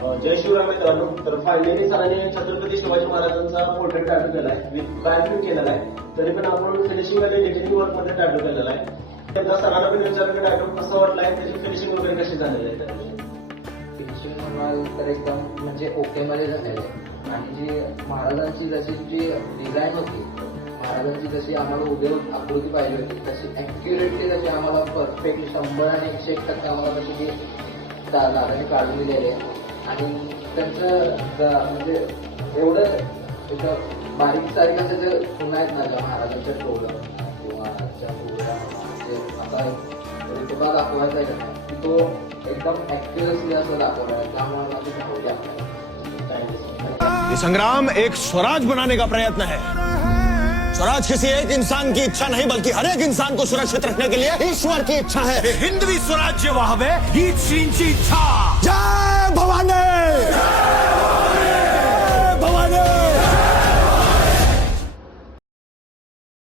जय शिवराय मित्रांनो. तर फायनली सरांनी छत्रपती शिवाजी महाराजांचा पोर्ट्रेट टॅटू केला आहे, विथ काय प्रिंट केलेला आहे. तरी पण आपण फिनिशिंग मध्ये डिटेलिंग वर्क मध्ये टॅटू केलेला आहे. त्याचा सरांना पण विचारलं टॅटू कसं वाटलं आहे, त्याची फिनिशिंग वगैरे कशी झालेली आहे. फिनिशिंग म्हणाल तर एकदम म्हणजे ओके मध्ये झालेलं आहे. आणि जी महाराजांची जशी जी डिझाईन होती, महाराजांची जशी आम्हाला उद्या आकृती पाहिजे होती तशी ऍक्युरेटली जशी आम्हाला परफेक्ट 100 आणि 101% आम्हाला तशी ती दादाने काढून दिलेली आहे. आणि त्यांचं म्हणजे एवढं एकदम बारीक सारीक असं जे पुन्हा आहेत ना त्या महाराजांच्या टोळं किंवा त्या म्हणजे आता ऋतुबा दाखवायचा आहे का नाही, तो एकदम ऍक्युरेटली असं दाखवलं आहे. त्यामुळे मला ती आवडली आपल्याला. ये संग्राम एक स्वराज बनाने का प्रयत्न है. स्वराज किसी एक इंसान की इच्छा नहीं, बल्कि हर एक इंसान को सुरक्षित रखने के लिए ईश्वर की इच्छा है. हिंदवी स्वराज्य व्हावे हीच श्रींची इच्छा. जय भवानी.